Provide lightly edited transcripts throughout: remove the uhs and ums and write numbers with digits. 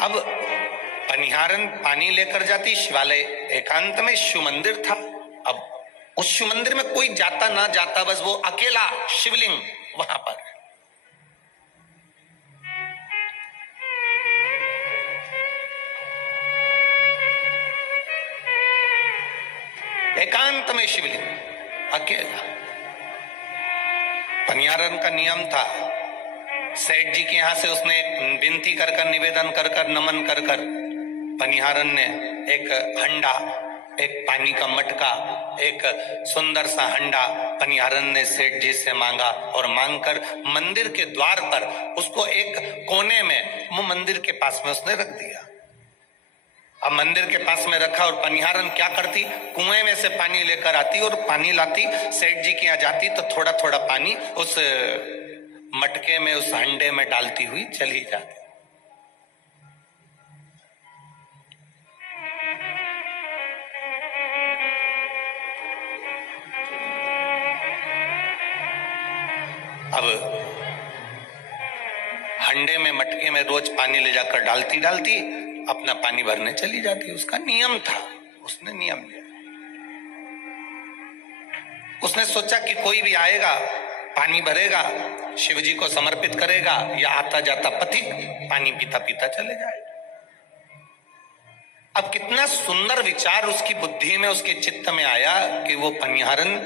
अब पनिहारन पानी लेकर जाती, शिवालय एकांत में शिव मंदिर था। अब उस शिव मंदिर में कोई जाता ना जाता, बस वो अकेला शिवलिंग वहां पर। एकांत में शिवलिंग अकेला। पनिहारन का नियम था, सेठ जी के यहां से उसने विनती कर कर, निवेदन कर कर, नमन कर कर, पनिहारन ने एक हंडा, एक पानी का मटका, एक सुंदर सा हंडा पनिहारन ने सेठ जी से मांगा और मांगकर मंदिर के द्वार पर उसको एक कोने में, वो मंदिर के पास में उसने रख दिया। अब मंदिर के पास में रखा और पनिहारन क्या करती, कुएं में से पानी लेकर आती और पानी लाती, सेठ जी के यहाँ जाती तो थोड़ा थोड़ा पानी उस मटके में, उस हंडे में डालती हुई चली जाती। अब हंडे में, मटके में रोज पानी ले जाकर डालती डालती अपना पानी भरने चली जाती। उसका नियम था, उसने नियम लिया। उसने सोचा कि कोई भी आएगा, पानी भरेगा, शिव जी को समर्पित करेगा, या आता जाता पथिक पानी पीता पीता चले जाए। अब कितना सुंदर विचार उसकी बुद्धि में, उसके चित्त में आया कि वो पनिहारन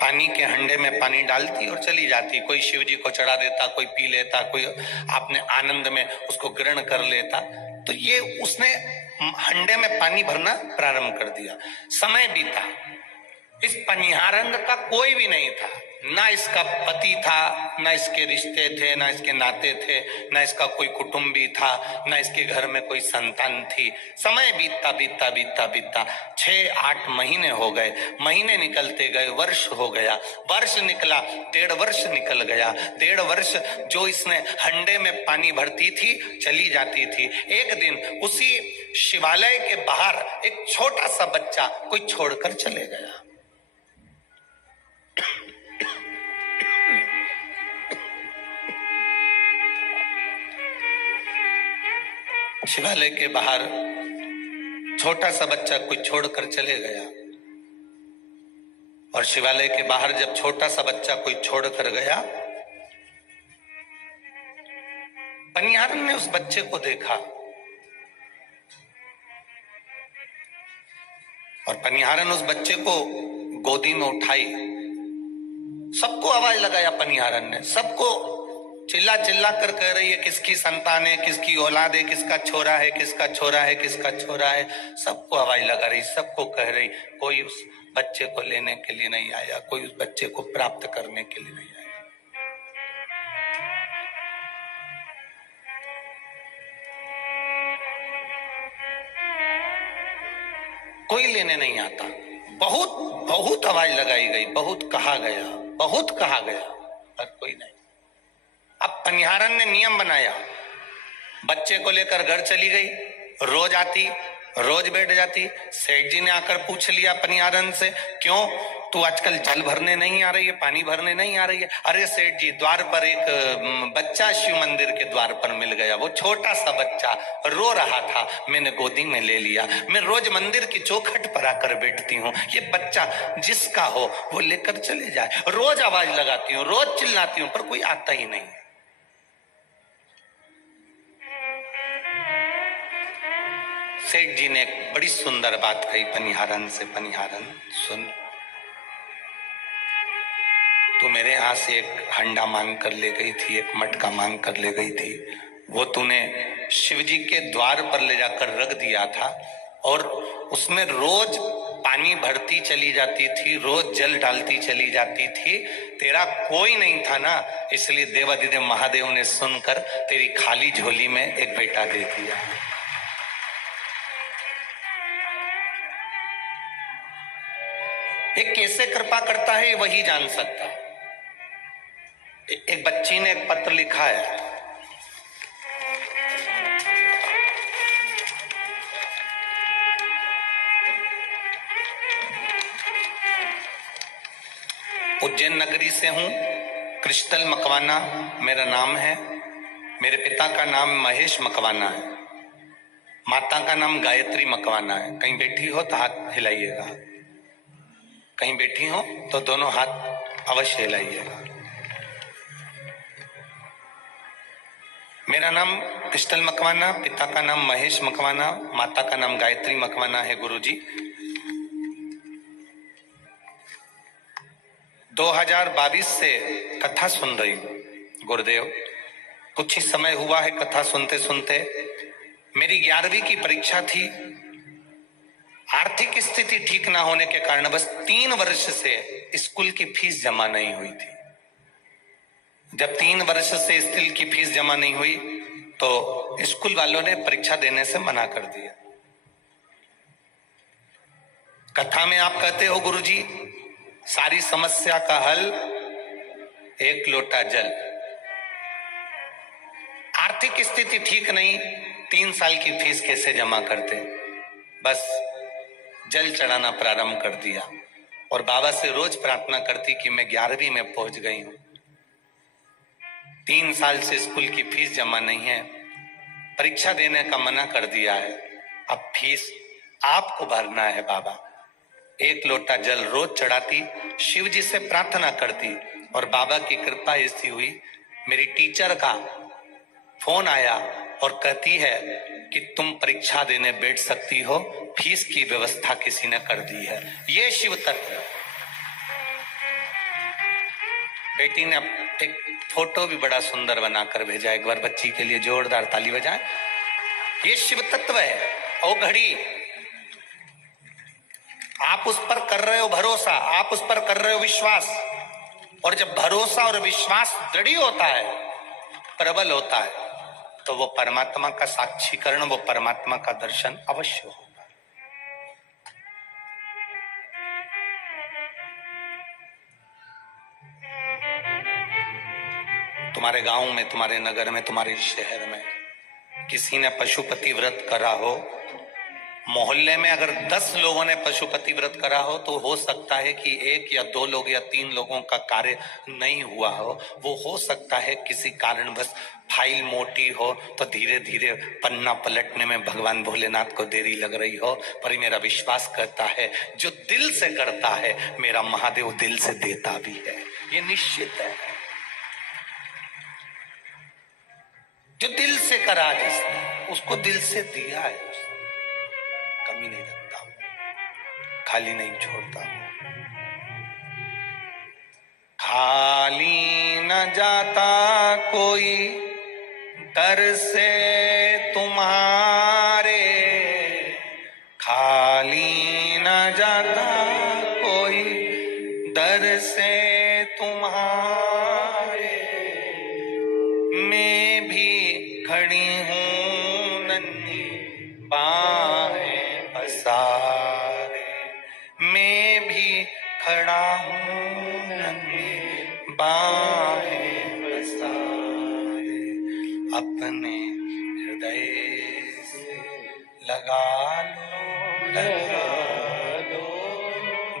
पानी के हंडे में पानी डालती और चली जाती। कोई शिव जी को चढ़ा देता, कोई पी लेता, कोई अपने आनंद में उसको ग्रहण कर लेता। तो ये उसने हंडे में पानी भरना प्रारंभ कर दिया। समय बीता, इस पनिहारन का कोई भी नहीं था, ना इसका पति था, ना इसके रिश्ते थे, ना इसके नाते थे, ना इसका कोई कुटुंबी था, ना इसके घर में कोई संतान थी। समय बीतता बीतता बीतता बीतता 6-8 महीने हो गए, महीने निकलते गए, वर्ष हो गया, वर्ष निकला, 1.5 वर्ष निकल गया। 1.5 वर्ष जो इसने हंडे में पानी भरती थी, चली जाती थी। एक दिन उसी शिवालय के बाहर एक छोटा सा बच्चा कोई छोड़कर चले गया। शिवालय के बाहर छोटा सा बच्चा कोई छोड़कर चले गया। और शिवालय के बाहर जब छोटा सा बच्चा कोई छोड़कर गया, पनिहारन ने उस बच्चे को देखा और पनिहारन उस बच्चे को गोदी में उठाई। सबको आवाज लगाया पनिहारन ने, सबको चिल्ला चिल्ला कर कह रही है किसकी संतान है, किसकी औलाद है, किसका छोरा है, किसका छोरा है, किसका छोरा है। सबको आवाज लगा रही, सबको कह रही। कोई उस बच्चे को लेने के लिए नहीं आया, कोई उस बच्चे को प्राप्त करने के लिए नहीं आया। कोई लेने नहीं आता। बहुत बहुत आवाज लगाई गई, बहुत कहा गया, बहुत कहा गया, पर कोई नहीं। अब पनिहारन ने नियम बनाया, बच्चे को लेकर घर चली गई, रोज आती, रोज बैठ जाती। सेठ जी ने आकर पूछ लिया पनिहारन से, क्यों तू आजकल जल भरने नहीं आ रही है, पानी भरने नहीं आ रही है? अरे सेठ जी, द्वार पर एक बच्चा शिव मंदिर के द्वार पर मिल गया, वो छोटा सा बच्चा रो रहा था, मैंने गोदी में ले लिया। मैं रोज मंदिर की चौखट पर आकर बैठती हूँ, ये बच्चा जिसका हो वो लेकर चले जाए। रोज आवाज लगाती हूँ, रोज चिल्लाती हूँ, पर कोई आता ही नहीं। सेठ जी ने एक बड़ी सुंदर बात कही पनिहारन से, पनिहारन सुन, तू मेरे यहां से एक हंडा मांग कर ले गई थी, एक मटका मांग कर ले गई थी, वो तूने शिव जी के द्वार पर ले जाकर रख दिया था और उसमें रोज पानी भरती चली जाती थी, रोज जल डालती चली जाती थी। तेरा कोई नहीं था ना, इसलिए देवाधिदेव महादेव ने सुनकर तेरी खाली झोली में एक बेटा दे दिया। ये कैसे कृपा करता है वही जान सकता है। एक बच्ची ने एक पत्र लिखा है, उज्जैन नगरी से हूं, क्रिस्टल मकवाना मेरा नाम है, मेरे पिता का नाम महेश मकवाना है। माता का नाम गायत्री मकवाना है। कहीं बैठी हो तो हाथ हिलाइएगा, कहीं बैठी हो तो दोनों हाथ अवश्य हिलाइएगा। मेरा नाम पिस्टल मकवाना, पिता का नाम महेश मकवाना, माता का नाम गायत्री मकवाना है गुरुजी। 2022 से कथा सुन रही हूं गुरुदेव। कुछ ही समय हुआ है कथा सुनते सुनते। मेरी 11वीं की परीक्षा थी। आर्थिक स्थिति ठीक ना होने के कारण बस 3 वर्ष से स्कूल की फीस जमा नहीं हुई थी। जब 3 वर्ष से स्कूल की फीस जमा नहीं हुई तो स्कूल वालों ने परीक्षा देने से मना कर दिया। कथा में आप कहते हो गुरुजी सारी समस्या का हल एक लोटा जल। आर्थिक स्थिति ठीक नहीं, 3 साल की फीस कैसे जमा करते? बस जल चढ़ाना प्रारंभ कर दिया और बाबा से रोज प्रार्थना करती कि मैं 11वीं में पहुंच गई हूं, 3 साल से स्कूल की फीस जमा नहीं है, परीक्षा देने का मना कर दिया है, अब फीस आपको भरना है बाबा। एक लोटा जल रोज चढ़ाती, शिव जी से प्रार्थना करती और बाबा की कृपा ऐसी हुई, मेरी टीचर का फोन आया और कहती है कि तुम परीक्षा देने बैठ सकती हो, फीस की व्यवस्था किसी ने कर दी है। ये शिव तत्व। बेटी ने एक फोटो भी बड़ा सुंदर बनाकर भेजा, एक बार बच्ची के लिए जोरदार ताली बजाएं। ये शिव तत्व है। ओ घड़ी आप उस पर कर रहे हो भरोसा, आप उस पर कर रहे हो विश्वास, और जब भरोसा और विश्वास दृढ़ होता है, प्रबल होता है, तो वो परमात्मा का साक्षीकरण, वो परमात्मा का दर्शन अवश्य होगा। तुम्हारे गांव में, तुम्हारे नगर में, तुम्हारे शहर में किसी ने पशुपति व्रत करा हो, मोहल्ले में अगर 10 लोगों ने पशुपति व्रत करा हो तो हो सकता है कि 1 या 2 लोग या 3 लोगों का कार्य नहीं हुआ हो। वो हो सकता है किसी कारणवश फाइल मोटी हो तो धीरे धीरे पन्ना पलटने में भगवान भोलेनाथ को देरी लग रही हो, पर मेरा विश्वास करता है जो दिल से करता है मेरा महादेव दिल से देता भी है, ये निश्चित है। जो दिल से करा जिसने, उसको दिल से दिया है, कमी नहीं रखता, खाली नहीं छोड़ता। खाली न जाता कोई दर से तुम्हारे, खाली न जाता कोई दर से तुम्हारे। मैं भी खड़ी हूं नन्ही बाहें पसारे, मैं भी खड़ा हूं नन्ही बाहें पसारे। अपने हृदय से लगा लो,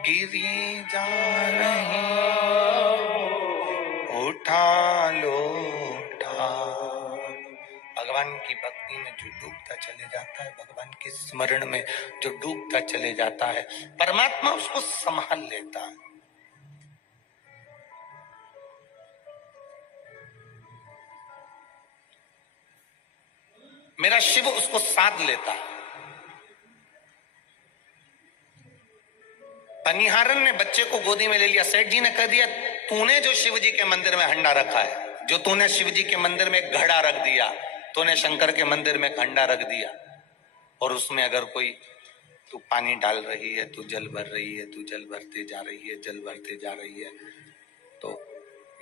गिरी जा रही उठा लो। भगवान की भक्ति में जो डूबता चले जाता है, भगवान के स्मरण में जो डूबता चले जाता है, परमात्मा उसको संभाल लेता है। मेरा शिव उसको साध लेता है। पनिहारन ने बच्चे को गोदी में ले लिया। सेठ जी ने कह दिया तूने जो शिव जी के मंदिर में हंडा रखा है, जो तूने शिव जी के मंदिर में घड़ा रख दिया, तूने शंकर के मंदिर में हंडा रख दिया, और उसमें अगर कोई तू पानी डाल रही है, तू जल भर रही है, तू जल भरते जा रही है, जल भरते जा रही है, तो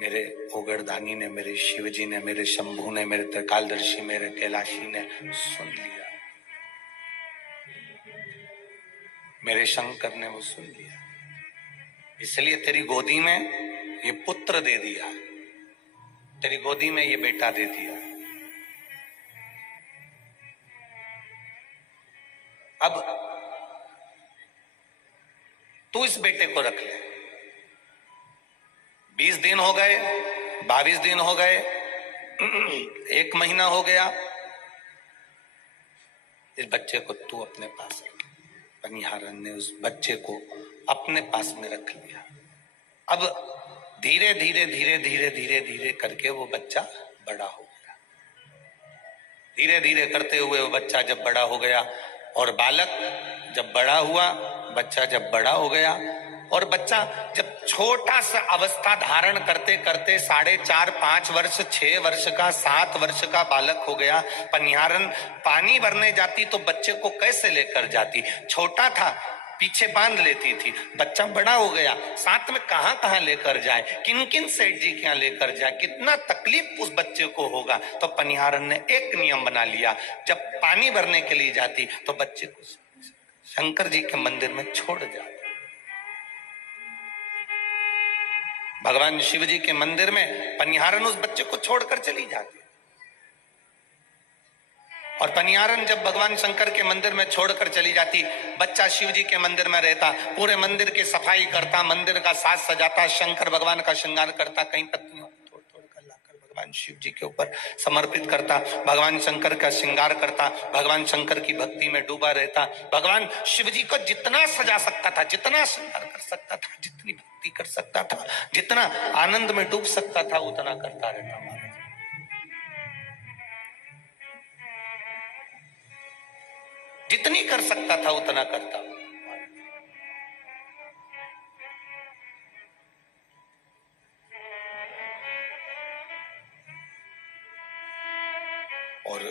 मेरे ओगरदानी ने, मेरे शिव जी ने, मेरे शंभू ने, मेरे त्रिकालदर्शी, मेरे कैलाशी ने सुन लिया, मेरे शंकर ने वो सुन लिया, इसलिए तेरी गोदी में ये पुत्र दे दिया, तेरी गोदी में ये बेटा दे दिया। अब तू इस बेटे को रख ले। 20 दिन हो गए, 22 दिन हो गए, 1 महीना हो गया, इस बच्चे को तू अपने पास रख। पनिहारन ने उस बच्चे को अपने पास में रख लिया। अब धीरे धीरे धीरे धीरे धीरे धीरे करके वो बच्चा बड़ा हो गया। धीरे धीरे करते हुए वो बच्चा जब बड़ा हो गया और बालक जब बड़ा हुआ, बच्चा जब बड़ा हो गया और बच्चा जब छोटा सा अवस्था धारण करते करते 4.5 5 वर्ष 6 वर्ष का 7 वर्ष का बालक हो गया, पनिहारन पानी भरने जाती तो बच्चे को कैसे लेकर जाती? छोटा था, पीछे बांध लेती थी। बच्चा बड़ा हो गया, साथ में कहां कहां लेकर जाए, किन किन सेठ जी के यहाँ लेकर जाए, कितना तकलीफ उस बच्चे को होगा। तो पनिहारन ने एक नियम बना लिया, जब पानी भरने के लिए जाती तो बच्चे को शंकर जी के मंदिर में छोड़ जाती। भगवान शिव जी के मंदिर में पनिहारन उस बच्चे को छोड़कर चली जाती और पनिहारन जब भगवान शंकर के मंदिर में छोड़कर चली जाती, बच्चा शिव जी के मंदिर में रहता, पूरे मंदिर की सफाई करता, मंदिर का साज सजाता, शंकर भगवान का श्रृंगार करता, कई पत्नियों तोड़ तोड़ कर लाकर भगवान शिव जी के ऊपर समर्पित करता, भगवान शंकर का श्रृंगार करता, भगवान शंकर की भक्ति में डूबा रहता। भगवान शिव जी को जितना सजा सकता था, जितना श्रृंगार कर सकता था, जितनी भक्ति कर सकता था, जितना आनंद में डूब सकता था, उतना करता रहता। जितनी कर सकता था उतना करता। और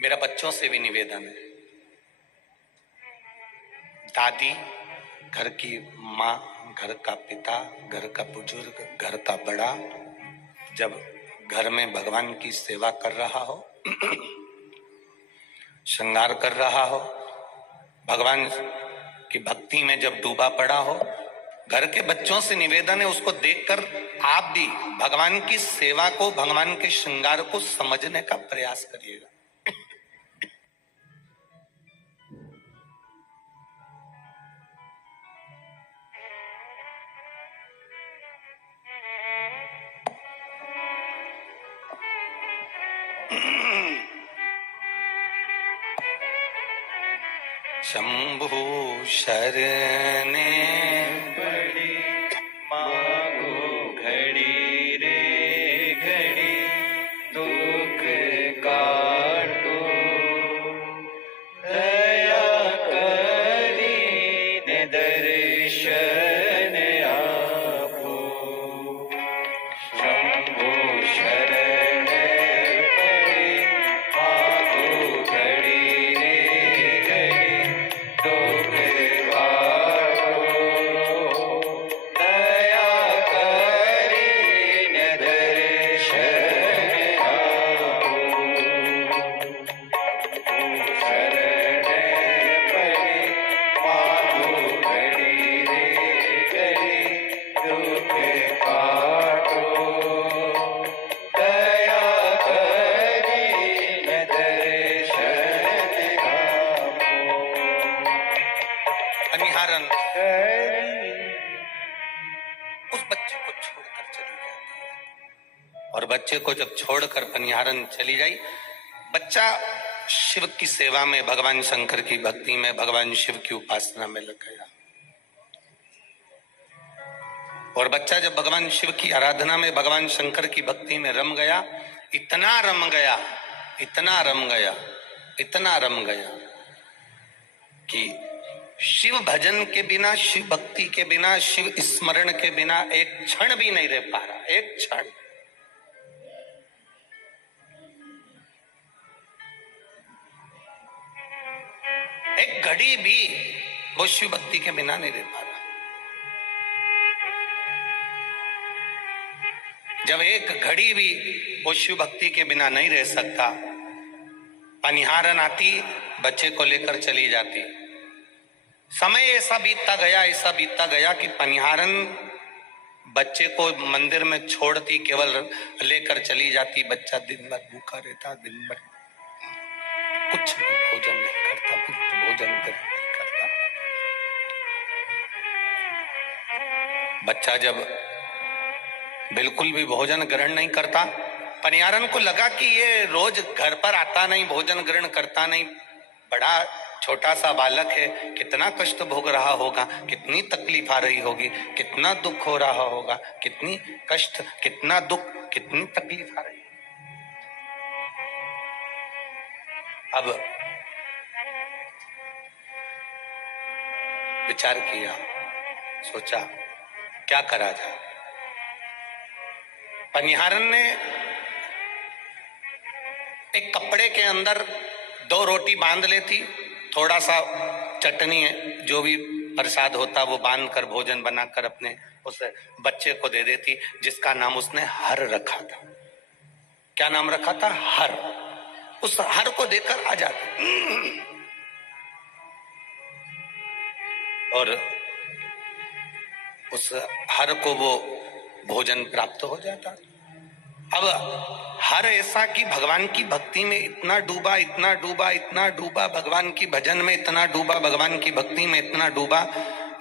मेरा बच्चों से भी निवेदन है, दादी, घर की माँ, घर का पिता, घर का बुजुर्ग, घर का बड़ा जब घर में भगवान की सेवा कर रहा हो, श्रृंगार कर रहा हो, भगवान की भक्ति में जब डूबा पड़ा हो, घर के बच्चों से निवेदन है उसको देखकर आप भी भगवान की सेवा को, भगवान के श्रृंगार को समझने का प्रयास करिएगा। शंभु शरणे बड़ी मांगो घड़ी रे घड़ी, दुख काटो दया करी ने दर्शन आपो। शंभो शरण पड़े मांगो घड़ी रे घड़ी, दुख काटो दया करी ने दर्शन आपो। शरण पड़े मांगो घड़ी रे घड़ी, दुख काटो दया करी ने दर्शन आपो। पनिहारन करी उस बच्चे को छोड़कर चली जाती है और बच्चे को जब छोड़कर पनिहारन चली जाई, बच्चा शिव की सेवा में, भगवान शंकर की भक्ति में, भगवान शिव की उपासना में लग गया। और बच्चा जब भगवान शिव की आराधना में, भगवान शंकर की भक्ति में रम गया, इतना रम गया, इतना रम गया, इतना रम गया कि शिव भजन के बिना, शिव भक्ति के बिना, शिव स्मरण के बिना एक क्षण भी नहीं रह पा रहा, एक क्षण। एक घड़ी भी वो शिव भक्ति के बिना नहीं रह पा रहा। जब एक घड़ी भी वो शिव भक्ति के बिना नहीं रह सकता, पनिहारन आती, बच्चे को लेकर चली जाती। समय ऐसा बीतता गया, ऐसा बीतता गया कि पनिहारन बच्चे को मंदिर में छोड़ती, केवल लेकर चली जाती। बच्चा दिन भर भूखा रहता, दिन भर कुछ भी भोजन नहीं करता, कुछ भोजन नहीं करता। बच्चा जब बिल्कुल भी भोजन ग्रहण नहीं करता पनिहारन को लगा कि ये रोज घर पर आता नहीं, भोजन ग्रहण करता नहीं, बड़ा छोटा सा बालक है, कितना कष्ट भोग रहा होगा, कितनी तकलीफ आ रही होगी, कितना दुख हो रहा होगा, कितनी कष्ट, कितना दुख, कितनी तकलीफ आ रही। अब विचार किया, सोचा क्या करा जाए। पनिहारन ने एक कपड़े के अंदर 2 रोटी बांध लेती, थोड़ा सा चटनी है, जो भी प्रसाद होता वो बांध कर भोजन बनाकर अपने उस बच्चे को दे देती, जिसका नाम उसने हर रखा था। क्या नाम रखा था? हर। उस हर को देकर आ जाती और उस हर को वो भोजन प्राप्त हो जाता। अब हर ऐसा कि भगवान की भक्ति में इतना डूबा, इतना डूबा, इतना डूबा, भगवान की भजन में इतना डूबा, भगवान की भक्ति में इतना डूबा,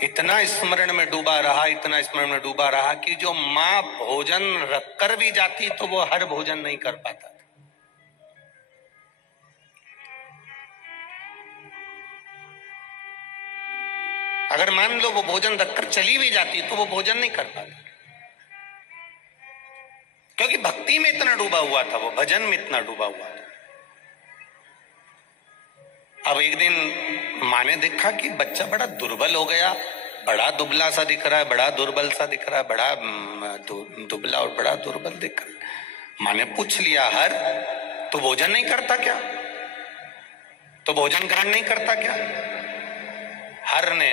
इतना स्मरण में डूबा रहा, इतना स्मरण में डूबा रहा कि जो माँ भोजन रख कर भी जाती तो वो हर भोजन नहीं कर पाता। अगर मान लो वो भोजन रखकर चली भी जाती तो वो भोजन नहीं कर पाता, क्योंकि भक्ति में इतना डूबा हुआ था, वो भजन में इतना डूबा हुआ था। अब एक दिन माँ ने देखा कि बच्चा बड़ा दुर्बल हो गया, बड़ा दुबला सा दिख रहा है, बड़ा दुर्बल सा दिख रहा है, बड़ा दुबला और बड़ा दुर्बल दिख रहा है। माँ ने पूछ लिया, हर तो भोजन नहीं करता क्या? तो भोजन ग्रहण नहीं करता क्या? हर ने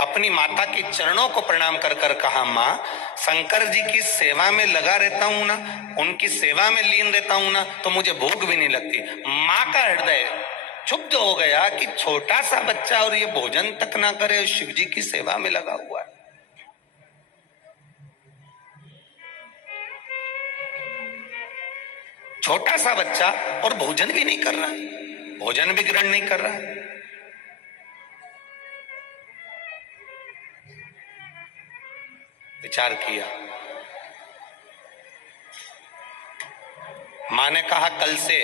अपनी माता के चरणों को प्रणाम कर कर कहा, माँ शंकर जी की सेवा में लगा रहता हूं ना, उनकी सेवा में लीन रहता हूं ना, तो मुझे भूख भी नहीं लगती। माँ का हृदय क्षुब्ध हो गया कि छोटा सा बच्चा और ये भोजन तक ना करे, शिव जी की सेवा में लगा हुआ है। छोटा सा बच्चा और भोजन भी नहीं कर रहा, भोजन भी ग्रहण नहीं कर रहा। विचार किया, मां ने कहा, कल से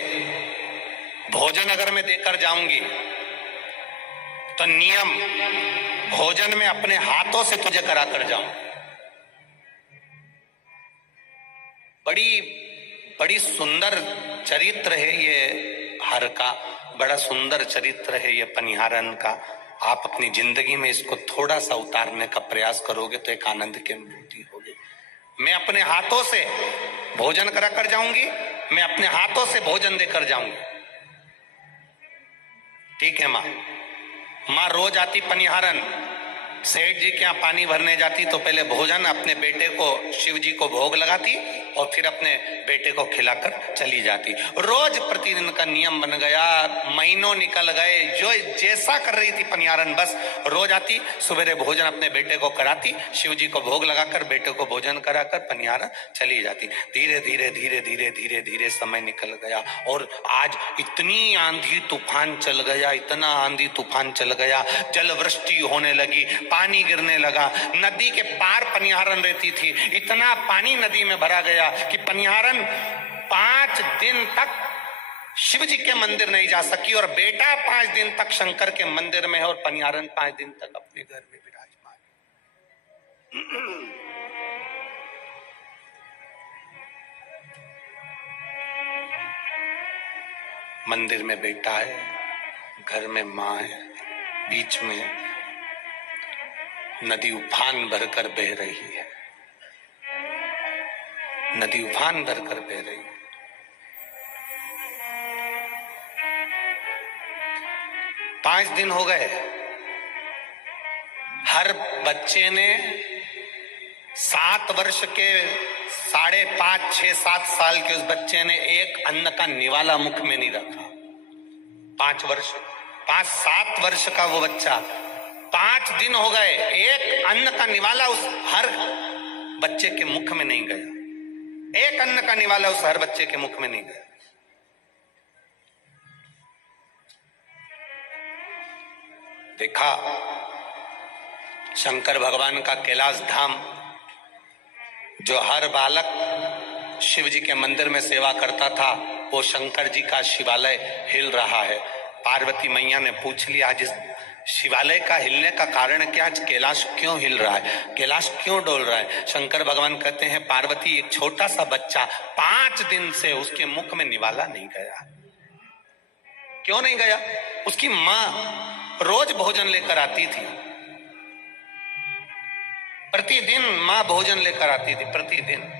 भोजन अगर मैं देकर जाऊंगी तो नियम भोजन में अपने हाथों से तुझे कराकर जाऊं। बड़ी बड़ी सुंदर चरित्र है ये हर का, बड़ा सुंदर चरित्र है ये पनिहारन का। आप अपनी जिंदगी में इसको थोड़ा सा उतारने का प्रयास करोगे तो एक आनंद की अनुभूति होगी। मैं अपने हाथों से भोजन करा कर जाऊंगी, मैं अपने हाथों से भोजन देकर जाऊंगी। ठीक है माँ। माँ रोज आती पनिहारन, सेठ जी के यहाँ पानी भरने जाती तो पहले भोजन अपने बेटे को, शिव जी को भोग लगाती और फिर अपने बेटे को खिलाकर चली जाती। रोज प्रतिदिन का नियम बन गया, महीनों निकल गए। जो जैसा कर रही थी पनिहारन, बस रोज आती, सवेरे भोजन अपने बेटे को कराती, शिव जी को भोग लगाकर बेटे को भोजन कराकर पनिहारन चली जाती। धीरे धीरे धीरे धीरे धीरे धीरे समय निकल गया और आज इतनी आंधी तूफान चल गया, इतना आंधी तूफान चल गया, जल वृष्टि होने लगी, पानी गिरने लगा। नदी के पार पनिहारन रहती थी, इतना पानी नदी में भरा गया कि पनिहारन 5 दिन तक शिव जी के मंदिर नहीं जा सकी और बेटा 5 दिन तक शंकर के मंदिर में है और पनिहारन 5 दिन तक अपने घर में विराजमान। मंदिर में बेटा है, घर में मां है, बीच में नदी उफान भरकर बह रही है, नदी उफान भरकर बह रही है। 5 दिन हो गए, हर बच्चे ने 7 वर्ष के 5.5, 6, 7 साल के उस बच्चे ने एक अन्न का निवाला मुख में नहीं रखा। 5 7 वर्ष का वो बच्चा, 5 दिन हो गए, एक अन्न का निवाला उस हर बच्चे के मुख में नहीं गया। एक अन्न का निवाला उस हर बच्चे के मुख में नहीं गया। देखा शंकर भगवान का कैलाश धाम, जो हर बालक शिव जी के मंदिर में सेवा करता था, वो शंकर जी का शिवालय हिल रहा है। पार्वती मैया ने पूछ लिया, आज इस शिवालय का हिलने का कारण क्या, आज कैलाश क्यों हिल रहा है, कैलाश क्यों डोल रहा है? शंकर भगवान कहते हैं, पार्वती, एक छोटा सा बच्चा 5 दिन से उसके मुख में निवाला नहीं गया। क्यों नहीं गया? उसकी मां रोज भोजन लेकर आती थी, प्रतिदिन मां भोजन लेकर आती थी, प्रतिदिन।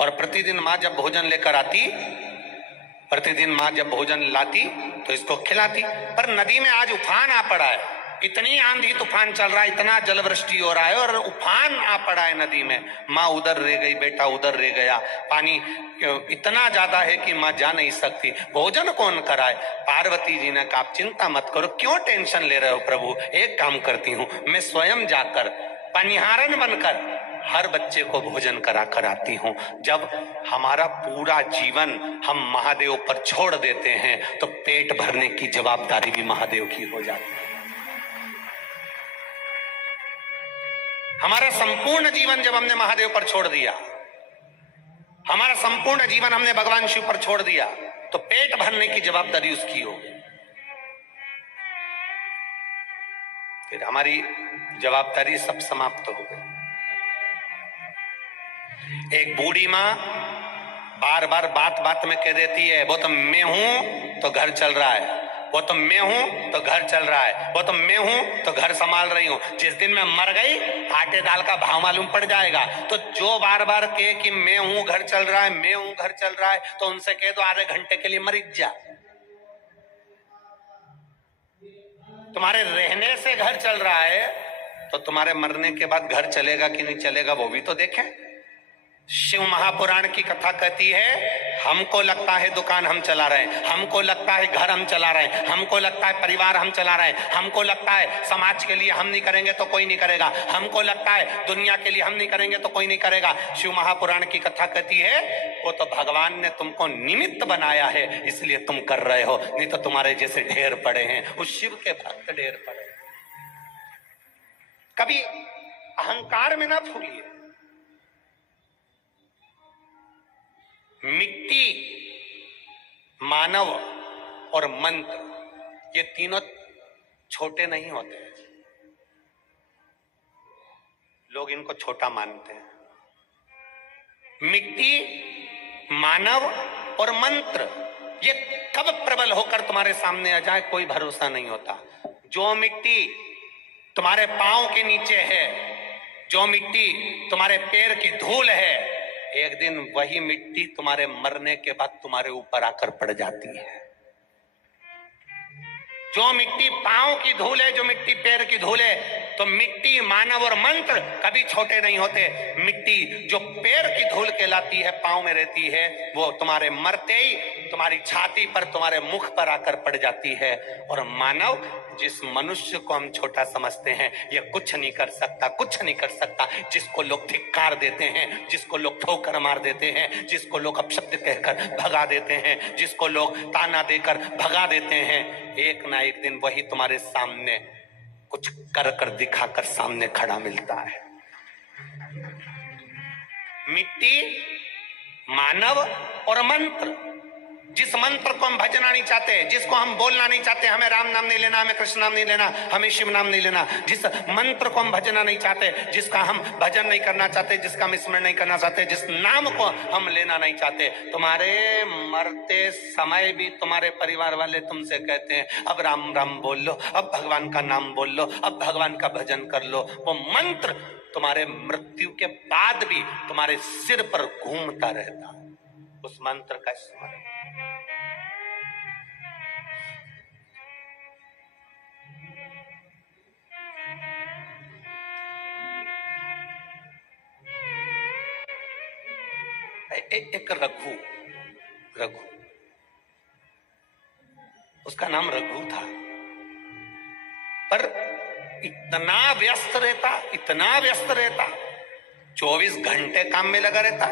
और प्रतिदिन मां जब भोजन लेकर आती, प्रतिदिन मां जब भोजन लाती तो इसको खिलाती। पर नदी में आज उफान आ पड़ा है, इतनी आंधी तूफान चल रहा है, इतना जलवृष्टि हो रहा है और उफान आ पड़ा है नदी में। माँ उधर रह गई, बेटा उधर रह गया, पानी इतना ज्यादा है कि माँ जा नहीं सकती, भोजन कौन कराए? पार्वती जी ने कहा, आप चिंता मत करो, क्यों टेंशन ले रहे हो प्रभु, एक काम करती हूँ, मैं स्वयं जाकर पनिहारन बनकर हर बच्चे को भोजन करा कर आती हूँ। जब हमारा पूरा जीवन हम महादेव पर छोड़ देते हैं तो पेट भरने की जवाबदारी भी महादेव की हो जाती है। हमारा संपूर्ण जीवन जब हमने महादेव पर छोड़ दिया, हमारा संपूर्ण जीवन हमने भगवान शिव पर छोड़ दिया, तो पेट भरने की जवाबदारी उसकी होगी। फिर हमारी जवाबदारी सब समाप्त हो गई। एक बूढ़ी मां बार बार बात बात में कह देती है, वो तो मैं हूं तो घर चल रहा है, वो तो मैं हूं तो घर चल रहा है, वो तो मैं हूं तो घर संभाल रही हूं, जिस दिन मैं मर गई आटे दाल का भाव मालूम पड़ जाएगा। तो जो बार बार कहे कि मैं हूं घर चल रहा है, मैं हूं घर चल रहा है, तो उनसे कह दो आधे घंटे के लिए मर जा। तुम्हारे रहने से घर चल रहा है तो तुम्हारे मरने के बाद घर चलेगा कि नहीं चलेगा वो भी तो देखें। शिव महापुराण की कथा कहती है, हमको लगता है दुकान हम चला रहे हैं, हमको लगता है घर हम चला रहे हैं, हमको लगता है परिवार हम चला रहे हैं, हमको लगता है समाज के लिए हम नहीं करेंगे तो कोई नहीं करेगा, हमको लगता है दुनिया के लिए हम नहीं करेंगे तो कोई नहीं करेगा। शिव महापुराण की कथा कहती है, वो तो भगवान ने तुमको निमित्त बनाया है इसलिए तुम कर रहे हो, नहीं तो तुम्हारे जैसे ढेर पड़े हैं, उस शिव के भक्त ढेर पड़े। कभी अहंकार में ना फूलिए। मिट्टी, मानव और मंत्र, ये तीनों छोटे नहीं होते। लोग इनको छोटा मानते हैं। मिट्टी, मानव और मंत्र, ये कब प्रबल होकर तुम्हारे सामने आ जाए कोई भरोसा नहीं होता। जो मिट्टी तुम्हारे पांव के नीचे है, जो मिट्टी तुम्हारे पैर की धूल है, एक दिन वही मिट्टी तुम्हारे मरने के बाद तुम्हारे ऊपर आकर पड़ जाती है। जो मिट्टी पांव की धूल है, जो मिट्टी पैर की धूल है, तो मिट्टी, मानव और मंत्र कभी छोटे नहीं होते। मिट्टी जो पैर की धूल कहलाती है, पांव में रहती है, वो तुम्हारे मरते ही तुम्हारी छाती पर, तुम्हारे मुख पर आकर पड़ जाती है। और मानव, जिस मनुष्य को हम छोटा समझते हैं, ये कुछ नहीं कर सकता, कुछ नहीं कर सकता, जिसको लोग धिक्कार देते हैं, जिसको लोग ठोकर मार देते हैं, जिसको लोग अपशब्द कहकर भगा देते हैं, जिसको लोग ताना देकर भगा देते हैं, एक ना एक दिन वही तुम्हारे सामने कुछ कर कर दिखाकर सामने खड़ा मिलता है। मिट्टी, मानव और मंत्र, जिस मंत्र को हम भजना नहीं चाहते, जिसको हम बोलना नहीं चाहते, हमें राम नाम नहीं लेना, हमें कृष्ण नाम नहीं लेना, हमें शिव नाम नहीं लेना, जिस मंत्र को हम भजना नहीं चाहते, जिसका हम भजन नहीं करना चाहते, जिसका हम स्मरण नहीं करना चाहते, जिस नाम को हम लेना नहीं चाहते, तुम्हारे मरते समय भी तुम्हारे परिवार वाले तुमसे कहते हैं, अब राम राम बोल लो, अब भगवान का नाम बोल लो, अब भगवान का भजन कर लो। वो मंत्र तुम्हारे मृत्यु के बाद भी तुम्हारे सिर पर घूमता रहता, उस मंत्र का स्मरण। एक रघु, उसका नाम रघु था, पर इतना व्यस्त रहता, इतना व्यस्त रहता, 24 घंटे काम में लगा रहता,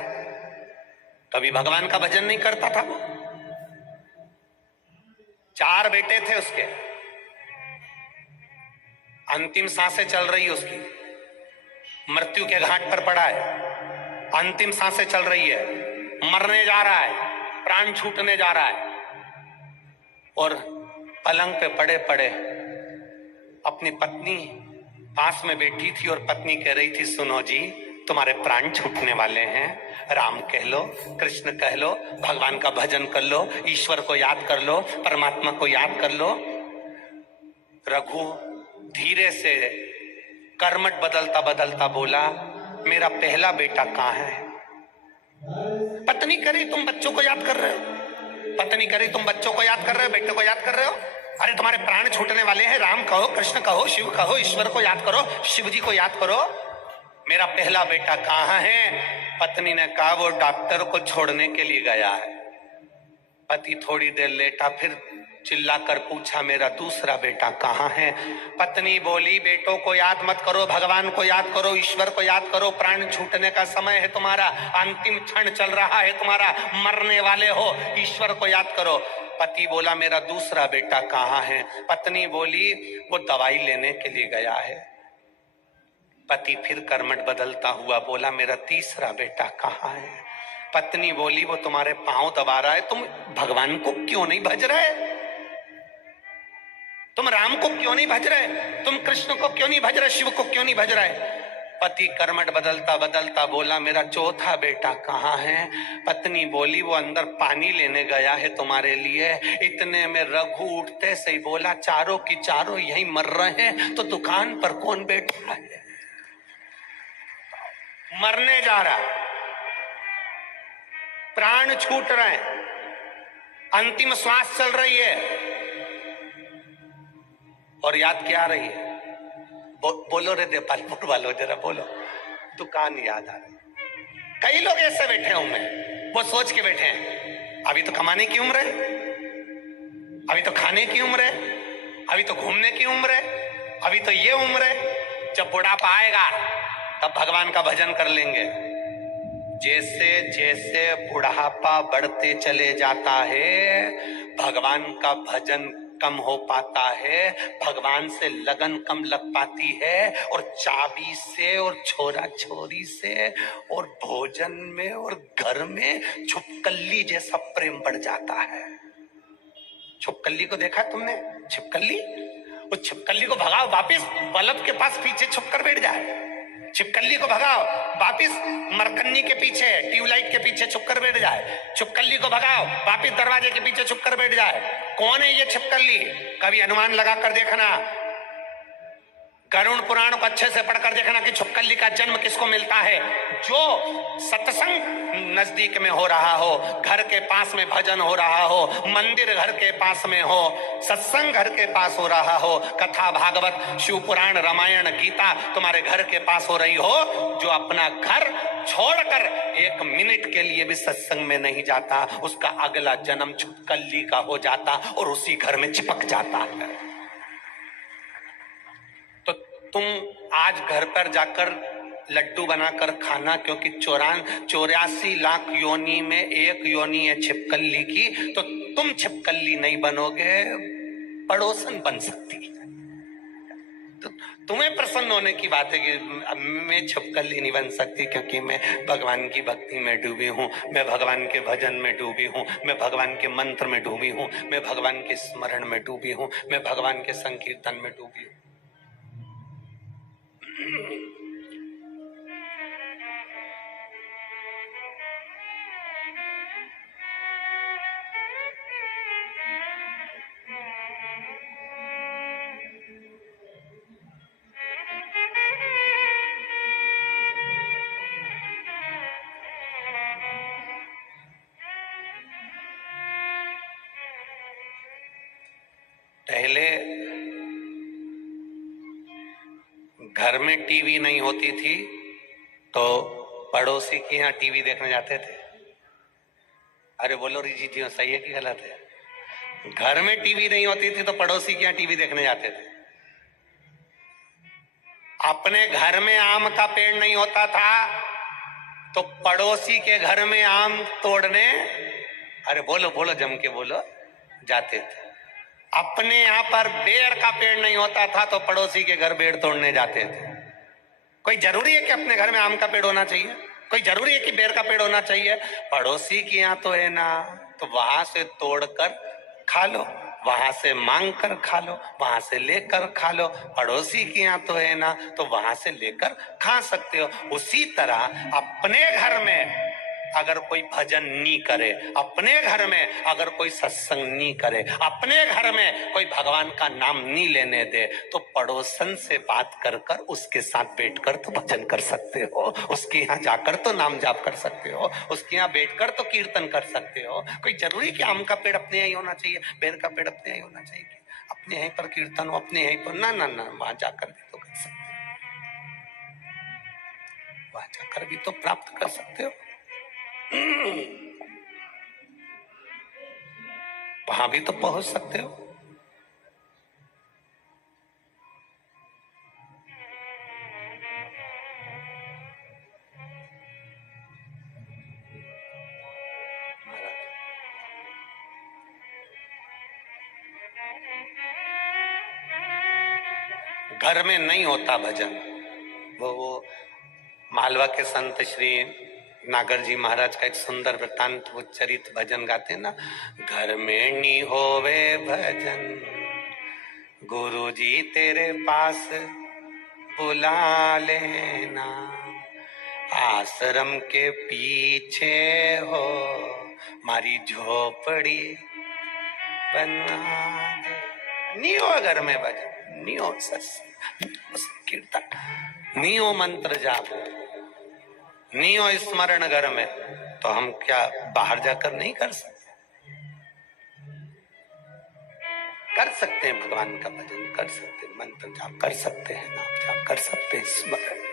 कभी भगवान का भजन नहीं करता था वो। 4 बेटे थे उसके, अंतिम सांसें चल रही है उसकी, मृत्यु के घाट पर पड़ा है, अंतिम सांसें चल रही है, मरने जा रहा है, प्राण छूटने जा रहा है, और पलंग पे पड़े पड़े अपनी पत्नी पास में बैठी थी और पत्नी कह रही थी, सुनो जी तुम्हारे प्राण छूटने वाले हैं, राम कह लो, कृष्ण कह लो, भगवान का भजन कर लो, ईश्वर को याद कर लो, परमात्मा को याद कर लो। रघु धीरे से कर्मठ बदलता बदलता बोला, मेरा पहला बेटा कहाँ है? पत्नी करी तुम बच्चों को याद कर रहे हो, पत्नी करी तुम बच्चों को याद कर रहे हो, बेटे को याद कर रहे हो, अरे तुम्हारे प्राण छूटने वाले हैं, राम कहो, कृष्ण कहो, शिव कहो, ईश्वर को याद करो, शिव जी को याद करो, मेरा पहला बेटा कहाँ है? पत्नी ने कहा, वो डॉक्टर को छोड़ने के लिए गया है। पति थोड़ी देर लेटा, फिर चिल्लाकर पूछा, मेरा दूसरा बेटा कहाँ है? पत्नी बोली, बेटों को याद मत करो, भगवान को याद करो, ईश्वर को याद करो, प्राण छूटने का समय है तुम्हारा, अंतिम क्षण चल रहा है तुम्हारा, मरने वाले हो, ईश्वर को याद करो। पति बोला, मेरा दूसरा बेटा कहाँ है? पत्नी बोली, वो दवाई लेने के लिए गया है। पति फिर कर्मठ बदलता हुआ बोला, मेरा तीसरा बेटा कहाँ है? पत्नी बोली, वो तुम्हारे पांव दबा रहा है, तुम भगवान को क्यों नहीं भज रहे? तुम राम को क्यों नहीं भज रहे? तुम कृष्ण को क्यों नहीं भज रहे? शिव को क्यों नहीं भज रहे? पति कर्मठ बदलता बदलता बोला, मेरा चौथा बेटा कहाँ है? पत्नी बोली, वो अंदर पानी लेने गया है तुम्हारे लिए। इतने में रघु उठते से ही बोला, चारों की चारों यही मर रहे हैं तो दुकान पर कौन बैठा है? मरने जा रहा, प्राण छूट रहे हैं, अंतिम श्वास चल रही है, और याद क्या आ रही है? बोलो रे देपालपुर वालों, जरा बोलो, दुकान याद आ रही। कई लोग ऐसे बैठे होंगे, वो सोच के बैठे हैं, अभी तो कमाने की उम्र है, अभी तो खाने की उम्र है, अभी तो घूमने की उम्र है, अभी तो ये उम्र है, जब बुढ़ापा आएगा तब भगवान का भजन कर लेंगे। जैसे जैसे बुढ़ापा बढ़ते चले जाता है, भगवान का भजन कम हो पाता है, भगवान से लगन कम लग पाती है, और चाबी से और छोरा छोरी से और भोजन में और घर में छुपकली जैसा प्रेम बढ़ जाता है। छुपकली को देखा तुमने? छिपकली, वो छिपकली को भगाओ, वापिस बल्ब के पास पीछे छुप कर बैठ जाए। छिपकली को भगाओ, वापिस मरकन्नी के पीछे, ट्यूबलाइट के पीछे छुप कर बैठ जाए। छिपकली को भगाओ, वापिस दरवाजे के पीछे छुप कर बैठ जाए। कौन है ये छिपकली? कभी अनुमान लगा कर देखना, गरुड़ पुराण को अच्छे से पढ़कर देखना कि छिपकली का जन्म किसको मिलता है। जो सत्संग नजदीक में हो रहा हो, घर के पास में भजन हो रहा हो, मंदिर घर के पास में हो, सत्संग घर के पास हो रहा हो, कथा भागवत शिव पुराण रामायण गीता तुम्हारे घर के पास हो रही हो, जो अपना घर छोड़कर 1 मिनट के लिए भी सत्संग में नहीं जाता, उसका अगला जन्म छिपकली का हो जाता और उसी घर में चिपक जाता है। तो तुम आज घर पर जाकर लड्डू बनाकर खाना, क्योंकि 84 लाख योनि में एक योनि है छिपकली की, तो तुम छिपकली नहीं बनोगे, पड़ोसन बन सकती है। तो तुम्हें प्रसन्न होने की बात है कि मैं छिपकली नहीं बन सकती, क्योंकि मैं भगवान की भक्ति में डूबी हूँ, मैं भगवान के भजन में डूबी हूँ, मैं भगवान के मंत्र में डूबी हूँ, मैं भगवान के स्मरण में डूबी हूँ, मैं भगवान के संकीर्तन में डूबी हूँ। पहले घर में टीवी नहीं होती थी तो पड़ोसी के यहाँ टीवी देखने जाते थे। अरे बोलो रिजी जी, सही है कि गलत है? घर में टीवी नहीं होती थी तो पड़ोसी के यहाँ टीवी देखने जाते थे। अपने घर में आम का पेड़ नहीं होता था तो पड़ोसी के घर में आम तोड़ने, अरे बोलो बोलो जम के बोलो, जाते थे। अपने यहाँ पर बेर का पेड़ नहीं होता था तो पड़ोसी के घर बेर तोड़ने जाते थे। कोई जरूरी है कि अपने घर में आम का पेड़ होना चाहिए? कोई जरूरी है कि बेर का पेड़ होना चाहिए? पड़ोसी के यहाँ तो है ना, तो वहां से तोड़कर खा लो, वहां से मांग कर खा लो, वहां से लेकर खा लो। पड़ोसी के यहाँ तो है ना, तो वहां से लेकर खा सकते हो। उसी तरह अपने घर में अगर कोई भजन नहीं करे, अपने घर में अगर कोई सत्संग नहीं करे, अपने घर में कोई भगवान का नाम नहीं लेने दे, तो पड़ोसन से बात कर कर उसके साथ बैठकर तो भजन कर सकते हो, उसके यहाँ जाकर तो नाम जाप कर सकते हो, उसके यहाँ बैठकर तो कीर्तन कर सकते हो। कोई जरूरी कि आम का पेड़ अपने यहाँ होना चाहिए, बेर का पेड़ अपने यहाँ होना चाहिए? अपने यहीं पर कीर्तन हो, अपने यहीं पर ना ना ना, वहां जाकर भी तो कर सकते हो, वहां जाकर भी तो प्राप्त कर सकते हो। वहां भी तो पहुंच सकते हो। घर में नहीं होता भजन। वो मालवा के संत श्री नागर जी महाराज का एक सुंदर वृतांत, वो चरित भजन गाते हैं ना, घर में नहीं होवे भजन, गुरु जी तेरे पास बुला लेना, आश्रम के पीछे हो मारी झोपड़ी बना दे। नहीं हो घर में भजन, नहीं हो सत्संग, कीर्तन, नहीं हो मंत्र जाप, नहीं हो स्मरण घर में, तो हम क्या बाहर जाकर नहीं कर सकते? कर सकते हैं भगवान का भजन, कर सकते हैं मंत्र जाप, कर सकते हैं नाम जाप, कर सकते हैं स्मरण।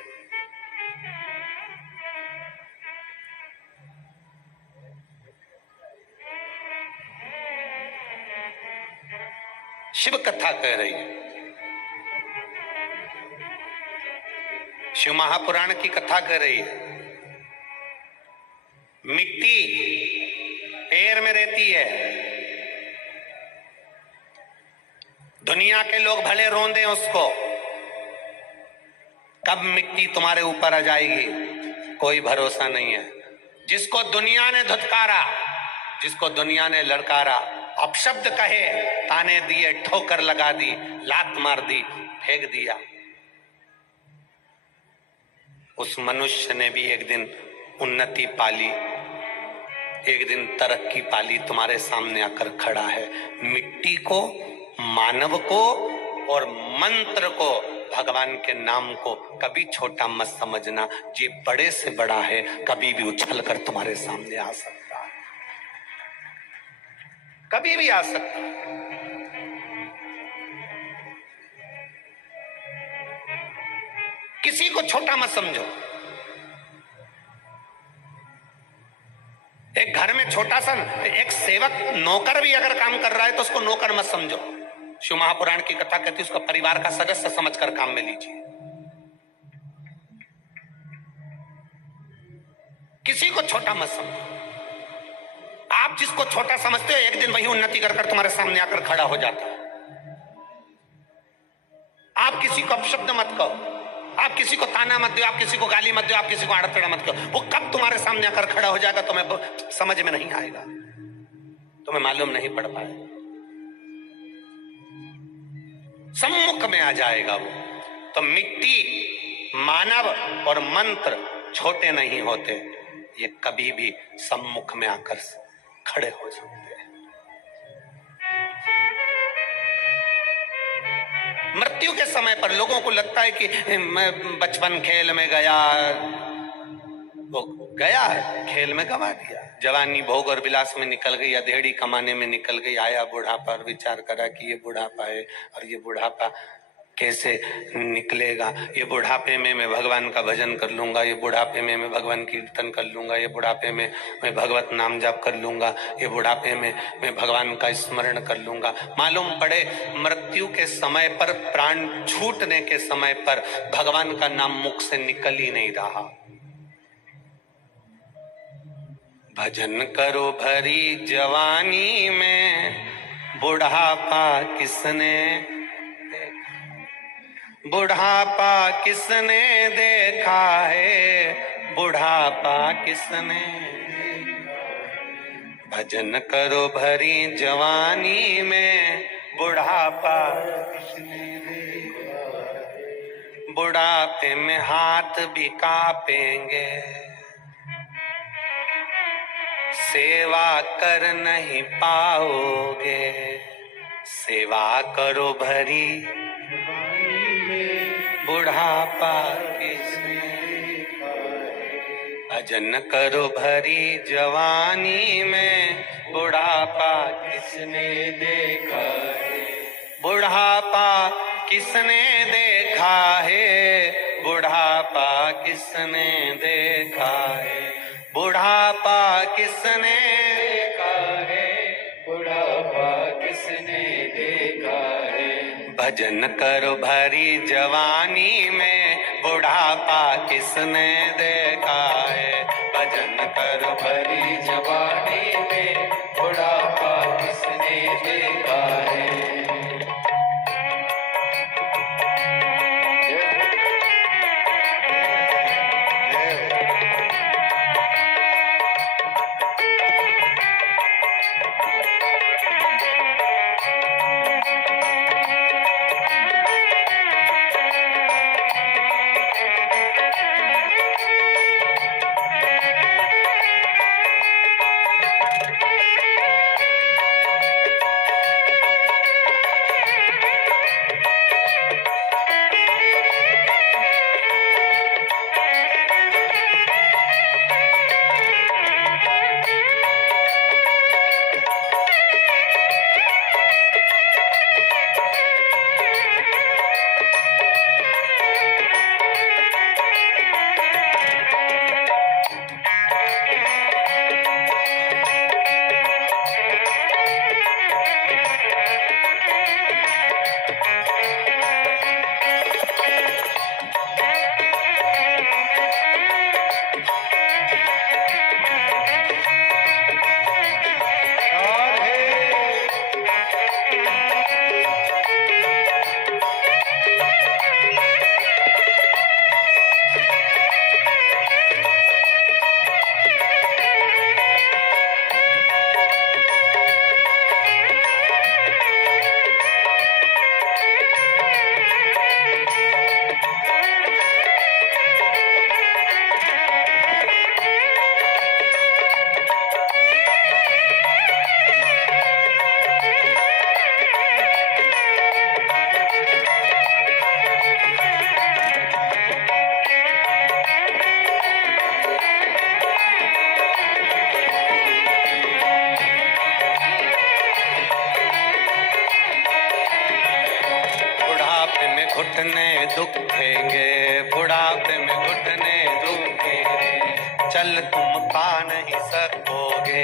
शिव कथा कह रही है, शिव महापुराण की कथा कर रही है। मिट्टी पैर में रहती है, दुनिया के लोग भले रोंदे उसको, कब मिट्टी तुम्हारे ऊपर आ जाएगी कोई भरोसा नहीं है। जिसको दुनिया ने धुतकारा, जिसको दुनिया ने लड़कारा, अपशब्द कहे, ताने दिए, ठोकर लगा दी, लात मार दी, फेंक दिया, उस मनुष्य ने भी एक दिन उन्नति पाली, एक दिन तरक्की पाली, तुम्हारे सामने आकर खड़ा है। मिट्टी को, मानव को और मंत्र को, भगवान के नाम को कभी छोटा मत समझना। ये बड़े से बड़ा है, कभी भी उछल कर तुम्हारे सामने आ सकता है, कभी भी आ सकता है। किसी को छोटा मत समझो। एक घर में छोटा सा एक सेवक, नौकर भी अगर काम कर रहा है तो उसको नौकर मत समझो। शिव महापुराण की कथा कहती है उसको परिवार का सदस्य समझकर काम में लीजिए। किसी को छोटा मत समझो। आप जिसको छोटा समझते हो, एक दिन वही उन्नति कर कर तुम्हारे सामने आकर खड़ा हो जाता है। आप किसी को अपशब्द मत कहो, आप किसी को ताना मत दो, आप किसी को गाली मत दो, आप किसी को आड़तड़ा मत करो। वो कब तुम्हारे सामने आकर खड़ा हो जाएगा तुम्हें समझ में नहीं आएगा, तुम्हें मालूम नहीं पड़ पाएगा। सम्मुख में आ जाएगा वो। तो मिट्टी, मानव और मंत्र छोटे नहीं होते, ये कभी भी सम्मुख में आकर खड़े हो सकते हैं। मृत्यु के समय पर लोगों को लगता है कि मैं बचपन खेल में गया, वो गया खेल में गवा दिया, जवानी भोग और विलास में निकल गई, अधेड़ी कमाने में निकल गई, आया बुढ़ापा और विचार करा कि ये बुढ़ापा है और ये बुढ़ापा कैसे निकलेगा। ये बुढ़ापे में मैं भगवान का भजन कर लूंगा, ये बुढ़ापे में मैं भगवान कीर्तन कर लूंगा, ये बुढ़ापे में मैं भगवत नाम जाप कर लूंगा, ये बुढ़ापे में मैं भगवान का स्मरण कर लूंगा। मालूम पड़े मृत्यु के समय पर, प्राण छूटने के समय पर भगवान का नाम मुख से निकल ही नहीं रहा। भजन करो भरी जवानी में, बुढ़ापा किसने बुढ़ापा किसने देखा है, बुढ़ापा किसने। भजन करो भरी जवानी में, बुढ़ापा किसने देखा है। बुढ़ापे में हाथ भी कांपेंगे, सेवा कर नहीं पाओगे। सेवा करो भरी बुढ़ापा किसने देखा है। भजन करो भरी जवानी में, बुढ़ापा किसने देखा है। बुढ़ापा किसने देखा है, बुढ़ापा किसने देखा है। बुढ़ापा किसने देखा है, बुढ़ापा किसने देखा है। भजन करो भरी जवानी में, बुढ़ापा किसने देखा है। भजन करो भरी जवानी में, बुढ़ापा किसने देखा है। घुटने दुखेंगे, बुढ़ापे में घुटने दुखेंगे। चल तुम पा नहीं सकोगे,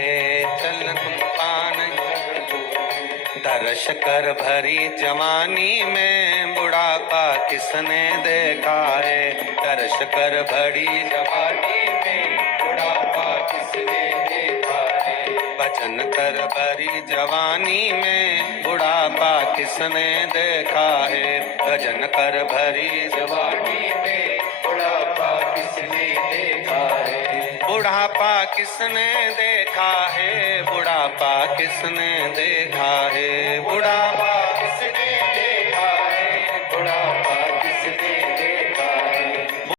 चल तुम पा नहीं सकोगे। दर्श कर भरी जवानी में, बुढ़ापा किसने देखा है। दर्श कर भरी जवानी में, बुढ़ापा किसने देखा है। भजन कर भरी जवानी में, बुढ़ापा किसने देखा है। भजन कर भरी जवानी में, बुढ़ापा किसने देखा है। बुढ़ापा किसने देखा है, बुढ़ापा किसने देखा है। बुढ़ापा